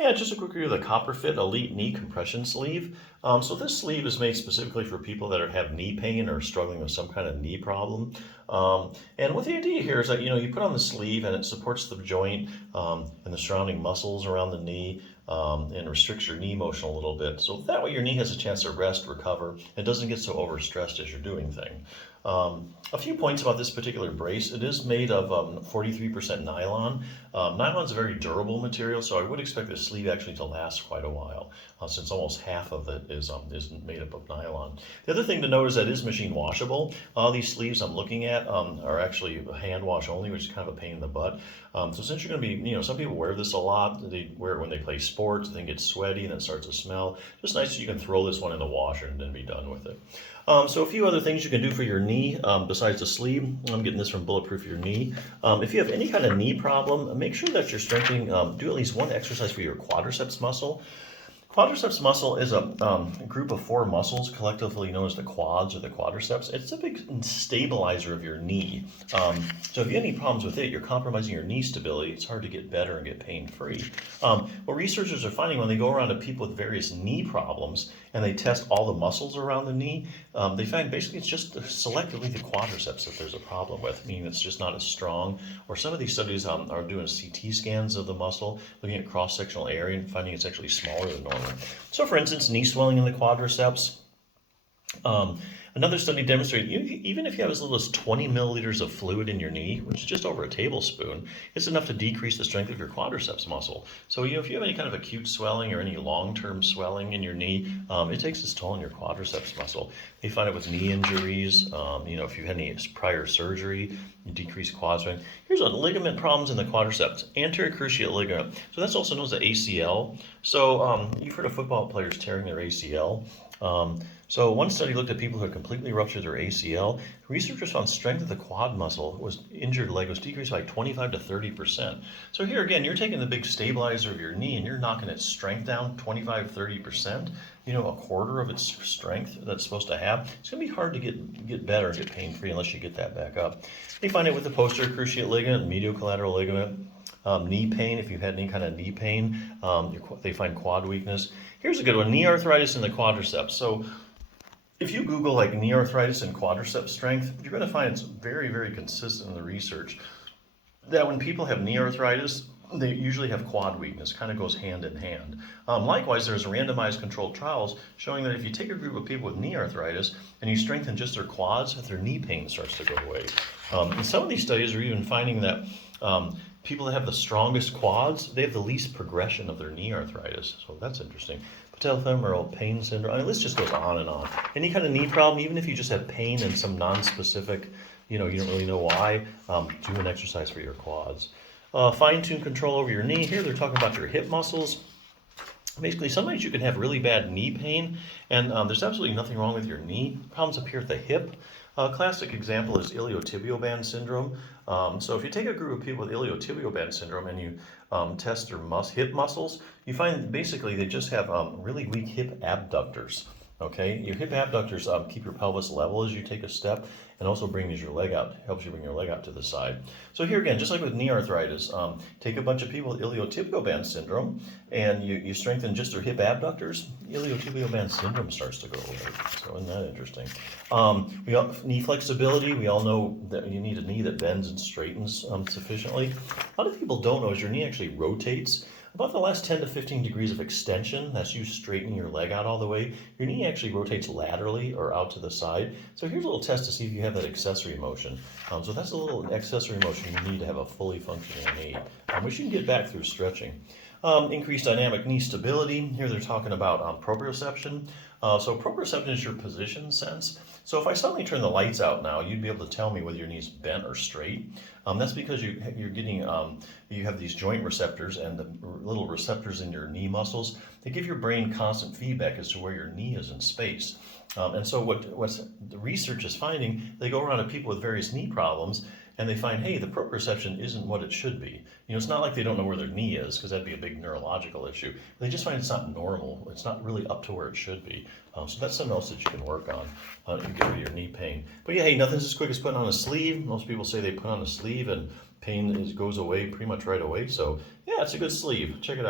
Yeah, just a quick review of the CopperFit Elite Knee Compression Sleeve. So this sleeve is made specifically for people that have knee pain or struggling with some kind of knee problem. And what the idea here is that, you put on the sleeve and it supports the joint and the surrounding muscles around the knee and restricts your knee motion a little bit. So that way your knee has a chance to rest, recover, and doesn't get so overstressed as you're doing things. A few points about this particular brace. It is made of 43% nylon. Nylon is a very durable material, so I would expect this sleeve actually to last quite a while, since almost half of it is made up of nylon. The other thing to note is that it is machine washable. All these sleeves I'm looking at are actually hand wash only, which is kind of a pain in the butt. So since you're going to be, some people wear this a lot. They wear it when they play sports, then get sweaty, and it starts to smell. Just nice that you can throw this one in the washer and then be done with it. So a few other things you can do for your knee besides the sleeve. I'm getting this from Bulletproof Your Knee. If you have any kind of knee problem, make sure that you're strengthening, do at least one exercise for your quadriceps muscle. Quadriceps muscle is a group of 4 muscles, collectively known as the quads or the quadriceps. It's a big stabilizer of your knee. So if you have any problems with it, you're compromising your knee stability. It's hard to get better and get pain-free. What researchers are finding when they go around to people with various knee problems and they test all the muscles around the knee, they find basically it's just selectively the quadriceps that there's a problem with, meaning it's just not as strong. Or some of these studies are doing CT scans of the muscle, looking at cross-sectional area and finding it's actually smaller than normal. So for instance, knee swelling in the quadriceps. Another study demonstrated even if you have as little as 20 milliliters of fluid in your knee, which is just over a tablespoon, it's enough to decrease the strength of your quadriceps muscle. So if you have any kind of acute swelling or any long-term swelling in your knee, it takes its toll on your quadriceps muscle. They find it with knee injuries. If you've had any prior surgery, you decrease quad strength. Here's a ligament problems in the quadriceps, anterior cruciate ligament. So that's also known as the ACL. So you've heard of football players tearing their ACL. So one study looked at people who had completely ruptured their ACL. Researchers found strength of the quad muscle was injured leg was decreased by 25 to 30%. So here again, you're taking the big stabilizer of your knee and you're knocking its strength down 25, 30%. A quarter of its strength that's supposed to have. It's going to be hard to get better and get pain-free unless you get that back up. They find it with the posterior cruciate ligament, medial collateral ligament. Knee pain, if you've had any kind of knee pain, they find quad weakness. Here's a good one, knee arthritis in the quadriceps. So if you Google like knee arthritis and quadriceps strength, you're going to find it's very, very consistent in the research that when people have knee arthritis, they usually have quad weakness, kind of goes hand in hand. Likewise, there's randomized controlled trials showing that if you take a group of people with knee arthritis and you strengthen just their quads, their knee pain starts to go away. And some of these studies are even finding that people that have the strongest quads, they have the least progression of their knee arthritis. So that's interesting. Patellofemoral pain syndrome. I mean, this just goes on and on. Any kind of knee problem, even if you just have pain and some non-specific, you don't really know why, do an exercise for your quads. Fine-tune control over your knee. Here they're talking about your hip muscles. Basically, sometimes you can have really bad knee pain, and there's absolutely nothing wrong with your knee. Problems appear at the hip. A classic example is iliotibial band syndrome. So if you take a group of people with iliotibial band syndrome and you test their hip muscles, you find basically they just have really weak hip abductors. Okay, your hip abductors keep your pelvis level as you take a step and also brings your leg out, helps you bring your leg out to the side. So here again, just like with knee arthritis, take a bunch of people with iliotibial band syndrome and you strengthen just their hip abductors, iliotibial band syndrome starts to go away. So isn't that interesting? Knee flexibility, we all know that you need a knee that bends and straightens sufficiently. A lot of people don't know is your knee actually rotates. About the last 10 to 15 degrees of extension, that's you straightening your leg out all the way, your knee actually rotates laterally or out to the side. So here's a little test to see if you have that accessory motion. So that's a little accessory motion you need to have a fully functioning knee, which you can get back through stretching. Increased dynamic knee stability. Here they're talking about proprioception. So proprioception is your position sense. So if I suddenly turn the lights out now, you'd be able to tell me whether your knee's bent or straight. That's because you're getting, you have these joint receptors and the little receptors in your knee muscles. They give your brain constant feedback as to where your knee is in space. And so what the research is finding, they go around to people with various knee problems and they find, hey, the proprioception isn't what it should be. It's not like they don't know where their knee is, because that'd be a big neurological issue. They just find it's not normal. It's not really up to where it should be. So that's something else that you can work on to get rid of your knee pain. But yeah, hey, nothing's as quick as putting on a sleeve. Most people say they put on a sleeve and pain goes away pretty much right away. So yeah, it's a good sleeve. Check it out.